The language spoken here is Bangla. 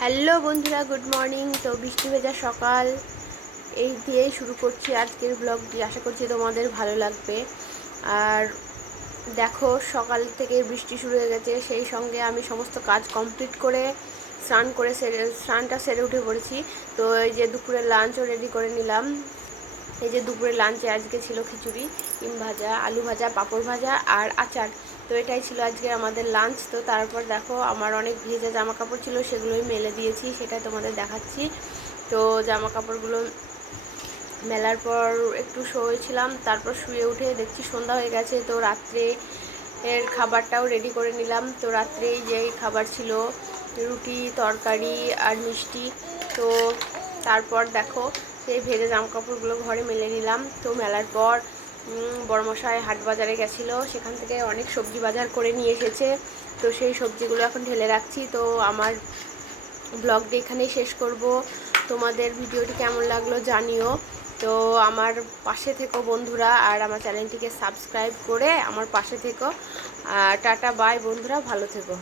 হ্যালো বন্ধুরা, গুড মর্নিং। তো বৃষ্টি ভেজা সকাল, এই দিয়েই শুরু করছি আজকের ব্লগটি আশা করছি তোমাদের ভালো লাগবে। আর দেখো, সকাল থেকে বৃষ্টি শুরু হয়ে গেছে। সেই সঙ্গে আমি সমস্ত কাজ কমপ্লিট করে স্নান করে সেরে, স্নানটা সেরে উঠে পড়েছি। তো এই যে দুপুরের লাঞ্চও রেডি করে নিলাম। এই যে দুপুরের লাঞ্চে আজকে ছিল খিচুড়ি ডিম ভাজা, আলু ভাজা, পাঁপড় ভাজা আর আচার। তো এটাই ছিল আজকে আমাদের লাঞ্চ তো তারপর দেখো, আমার অনেক ভেজা জামা কাপড় ছিল, সেগুলোই মেলে দিয়েছি সেটা তোমাদের দেখাচ্ছি। তো জামা কাপড়গুলো মেলার পর একটু শুয়েছিলাম, তারপর শুয়ে উঠে দেখছি সন্ধ্যা হয়ে গেছে, তো রাত্রে এর খাবারটাও রেডি করে নিলাম। তো রাত্রেই যেই খাবার ছিল, রুটি, তরকারি আর মিষ্টি। তো তারপর দেখো, সেই ভেজে জামা কাপড়গুলো ঘরে মেলে নিলাম। তো মেলার পর বড়মশাই হাট বাজারে গেছিল, সেখান থেকে অনেক সবজি বাজার করে নিয়ে এসেছে। তো সেই সবজিগুলো এখন ঢেলে রাখছি। তো আমার ব্লগটি এখানেই শেষ করব। তোমাদের ভিডিওটি কেমন লাগল জানিও। তো আমার পাশে থেকো বন্ধুরা, আর আমার চ্যানেলটিকে সাবস্ক্রাইব করে আমার পাশে থেকো। টাটা, বাই বন্ধুরা, ভালো থেকো।